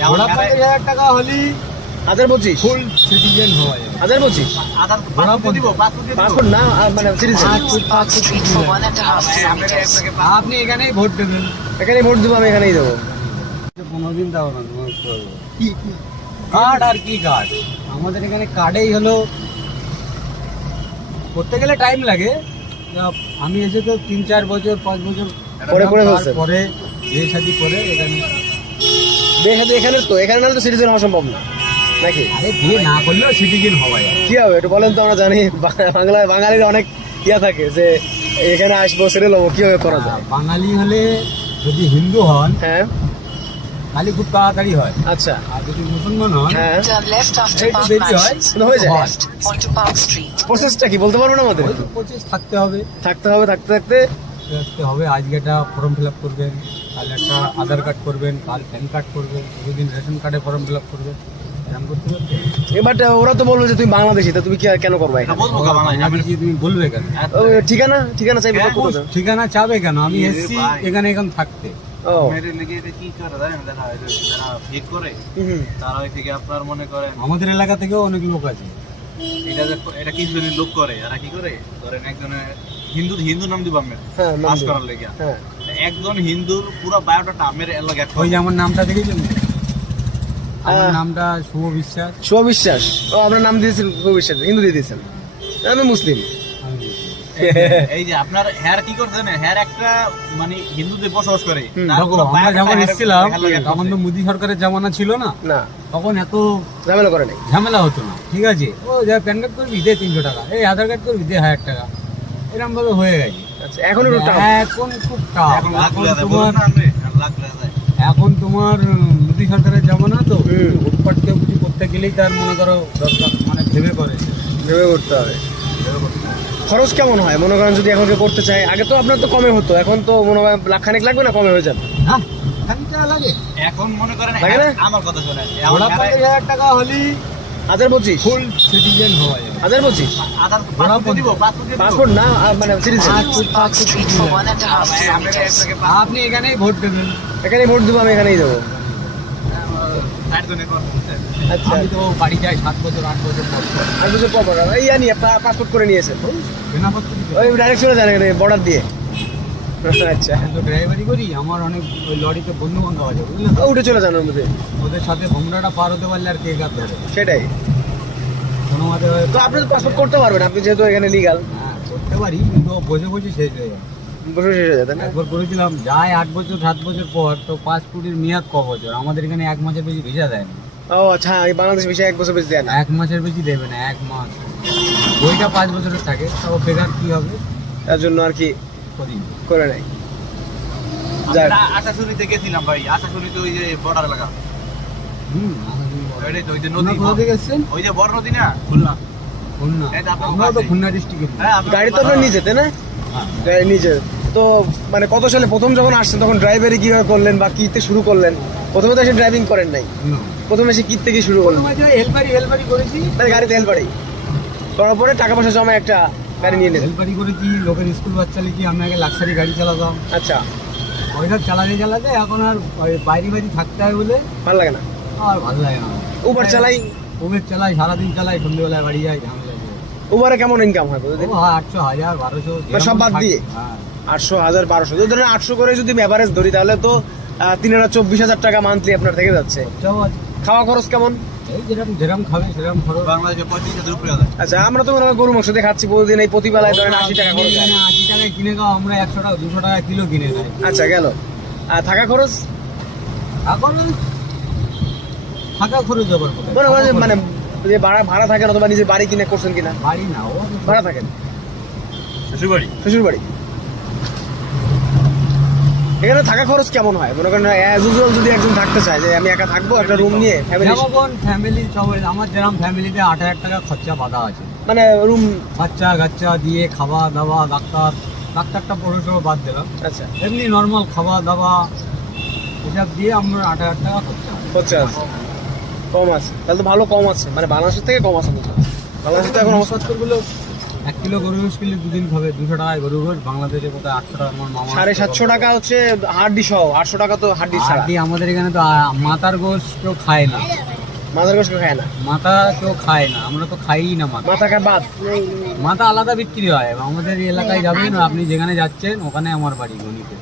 50,000 টাকা হলি 1025 ফুল সিটিজেন হওয়া যায়। 1025 পাসপোর্ট না মানে সিটিজেন। আপনি এখানেই ভোট দেবেন। এখানে ভোট দেবো, আমি এখানেই দেবো। 15 দিন দাও না কি কার্ড আর কি কার্ড, আমাদের এখানে কার্ডেই হলো করতে গেলে টাইম লাগে। আমি এসে তো 3-4 বছর 5 বছর পরে ফেলছেন। পরে বিয়ে শাদী করে এখানে। এখানে তো এখানে নাহলে তো সিটিজেন হওয়া সম্ভব না নাকি? আরে বিয়ে না করলেও সিটিজেন হওয়া যায়। কি হবে একটু বলেন তো, আমরা জানি বাংলায় বাঙালির অনেক ইয়া থাকে যে এখানে আসবো সেটেল হবো, কিভাবে করা যায়? বাঙালি হলে যদি হিন্দু হন হ্যাঁ তাহলে খুব তাড়াতাড়ি হয়, আচ্ছা আর যদি মুসলমান হন হ্যাঁ Turn left after একটু Park দেরি হয়। Mansions. হয়ে যায়। Left onto Park Street. প্রসেসটা কি বলতে পারবেন আমাদের? ওই তো 25 থাকতে হবে। থাকতে হবে আজকে একটা ফর্ম ফিল আপ করবেন, কাল একটা আধার কার্ড করবেন, কাল প্যান কার্ড করবেন, দুদিন রেশন কার্ডে ফর্ম ফিল আপ করবেন, এরকম করতে করতে। এবার ওরা তো বলবে যে তুমি বাংলাদেশি, তা তুমি কেন করবা এখানে? বাংলাদেশি তুমি বলবে কেন? ও, ঠিকানা চাইবে তো কোথায়? ঠিকানা চাবে কেন? আমি এসছি এখানে এখন থাকতে। ও হুম। তারা ওই থেকে আপনার মনে করেন আমাদের এলাকা থেকেও অনেক লোক আছে। এটা কিছু জনের লোক করে, এরা কি করে ধরেন একজনের হিন্দু নাম দিব আমি হ্যাঁ নাম পাস দিন। করার লেগে হ্যাঁ একজন হিন্দুর পুরো বায়োডাটা আমের এলাকা ওই যে আমার নামটা দেখেছেন, আমার হ্যাঁ। নামটা শুভ বিশ্বাস। শুভ বিশ্বাস। ও আপনার নাম দিয়েছেন শুভ বিশ্বাস, হিন্দু দিয়ে দিয়েছেন। আমি মুসলিম। আমি এই যে আপনার হেয়ার কি করছে না, হেয়ার একটা মানে হিন্দুদের বসবাস করে হুম, তার দেখো, পুরো আমরা biodata যখন হেয়ার- এসেছিলাম হেয়ার লাগে তখন তো মোদী সরকারের জামানা ছিল না, না তখন এত ঝামেলা করে নাই। ঝামেলা হতো না। ঠিক আছে, ও যা প্যান কার্ড করবি দে 300 টাকা, এই আধার কার্ড করবি দে 1000 টাকা, এরকম ভাবে হয়ে গেছে। আচ্ছা এখন একটু টাফ। এখন খুব টাফ। এখন লাখ এখন টাকা দেয়, তোমার বলুন না আপনি, লাখ টাকা দেয়। এখন তোমার মোদী সরকারের জামানা তো, হুম। হুটপাট কেউ কিছু করতে গেলেই তার মনে করো দরকার, মানে ভেবে করে ভেবে করতে হবে। খরচ কেমন হয় মনে করেন যদি এখন কেউ করতে চায়? আগে তো আপনার তো কমে হতো, এখন তো মনে হয় লাখখানেক লাগবে না, কমে হয়ে যাবে। না, খানিকটা লাগে। এখন মনে করেন লাগে না? আমার কথা শোনেন, ওরা 50,000 টাকা হলি 1025 ফুল সিটিজেন হওয়া যায়। 1025 আধার পাসপোর্ট দিব, পাসপোর্ট না মানে citizen. Turn to Park Street for 1.5 kilometers. আপনি এখানেই ভোট দেবেন। এখানে ভোট দেবো, আমি এখানেই দেবো। আচ্ছা আমি তো বাড়ি যাই 7 বছর 8 বছর পর পর। আর কিছু পাবো না, এই জানি পাসপোর্ট করে নিয়েছেন, বিনা পত্র দিতে ওই ডাইরেক্ট চলে যান এখানে বর্ডার দিয়ে। আচ্ছা আমি তো ড্রাইভারি করি, আমার অনেক ওই লরিতে বন্ধু বান্ধব আছে, বুঝলেন তো? উঠে চলে যান ওর মধ্যে, ওদের সাথে ভোমরাটা পার হতে পারলে আর কে কাপ ধরে সেটাই। কোনো মতে তো আপনি তো পাসপোর্ট করতে পারবেন, আপনি যেহেতু এখানে লিগাল, হ্যাঁ করতে পারি, কিন্তু বসে বসে শেষ হয়ে যায়। বসে শেষ হয়ে যেতেন না? একবার করেছিলাম, যায় 8 বছর 7 বছর পর, তো পাসপোর্টের মেয়াদ ক বছর? আমাদের এখানে 1 মাসের বেশি ভিসা দেয় না। ও আচ্ছা, এই বাংলাদেশ বিষয়ে 1 বছর বেশি দেয় না। 1 মাসের বেশি দেবে না, 1 মাস। ওইটা 5 বছরের থাকে, তাও বেকার কি হবে? তার জন্য আর কি করি করে নাই। যাক। আমরা আশাশুনিতে গেছিলাম ভাই, আশাশুনিতে ওই যে বর্ডার এলাকা, ওইটাই তো ওই যে নদী, কোথা থেকে এসছেন? ওই যে বড় নদী না খুলনা। খুলনা। এই তো আপনার আমরাও তো কাছে। খুলনা ডিস্ট্রিক্টের। হ্যাঁ, আপনার- গাড়ি তো আপনার নিজে, তাই না? গাড়ি নিজে। তো মানে কত সালে প্রথম যখন আসছেন তখন ড্রাইভারি কিভাবে করলেন বা কিতে শুরু করলেন? প্রথমে তো এসে ড্রাইভিং করেন নাই, প্রথমে এসে কি থেকে শুরু করলেন? হেলপারি করেছি। মানে গাড়িতে হেল্পারি করার পরে টাকা পয়সা জমা একটা গাড়ি নিয়ে নিলেন। হেলপারি করেছি, লোকের স্কুল বাচ্চা লিখি, আমি আগে লাক্সারি গাড়ি চালাতাম। আচ্ছা, ওইসব চালাতে এখন আর ওই বাইরে থাকতে হয় বলে ভালো লাগে না? আর ভালো লাগে না। উবার চালাই, উবের চালাই, সারাদিন চালাই, সন্ধ্যেবেলায় বাড়ি যাই, ঝামেলা আছে। উবারে কেমন ইনকাম হয় প্রতিদিন? 800, 1000, 1200 মানে সব বাদ দিয়ে? হ্যাঁ। 800, 1000, 1200, যদি ধরেন 800 করে যদি অ্যাভারেজ ধরি তাহলে তো 3,24,000 টাকা মান্থলি আপনার থেকে যাচ্ছে। খরচাও আছে। খাওয়া খরচ কেমন? এই যেরকম খাবে সেরকম খরচ। বাংলাদেশে 35,000 উপরে আছে। আচ্ছা, আমরা তো মনে হয় গরু মাংস দিয়ে খাচ্ছি প্রতিদিন, এই প্রতিবেলায় ধরেন 80 টাকা খরচ হয়। 80 টাকায় কিনে খাও, আমরা 100 টাকা 200 টাকা কিলো কিনে খাই। আচ্ছা গেল। আর থাকা খরচ এখন থাকা খরচ আবার কোথায়? মনে করেন যে মানে যে ভাড়া থাকেন অথবা নিজের বাড়ি কিনে করছেন কিনা? বাড়ি না, ও ভাড়া থাকেন, শ্বশুরবাড়ি। শ্বশুর বাড়ি। এখানে থাকা খরচ কেমন হয় মনে করেন অ্যাজ ইউজুয়াল যদি একজন থাকতে চায় যে আমি একা থাকবো একটা রুম নিয়ে ফ্যামিলি, যেমন ফ্যামিলি সবাই, আমার যেরকম ফ্যামিলিতে 8,000 টাকা খরচা বাঁধা আছে, মানে রুম? বাচ্চা কাচ্চা দিয়ে খাওয়া দাওয়া, ডাক্তারটা পড়াশোনা বাদ দিলাম, আচ্ছা, এমনি নর্মাল খাওয়া দাওয়া এসব দিয়ে আমার 8,000 টাকা খরচা আছে। খরচা আছে, কম আছে তাহলে তো, ভালো কম আছে, মানে বাংলাদেশের থেকে কম আছে বুঝলাম। বাংলাদেশে তো এখন অবস্থা জিনিসপত্রগুলো 1 কিলো গরু গোশ কিনলে 2 দিন খাবে। 200 টাকায় গরু গোশ, বাংলাদেশে কোথায় 800 টাকা। আমার মামা 750 টাকা হচ্ছে হাড্ডি সহ, 800 টাকা তো হাড্ডি ছাড়া। হাড্ডি আমাদের এখানে তো মাথার গোশ কেউ খায় না, মাথার গোশ খায় না, মাথা কেউ খায় না, আমরা তো খাই না মাথা। মাথা খায় বাদ। মাথা আলাদা বিক্রি হয়। আমাদের এই এলাকায় যাবেন, আপনি যেখানে যাচ্ছেন ওখানে আমার বাড়ি গণিতে।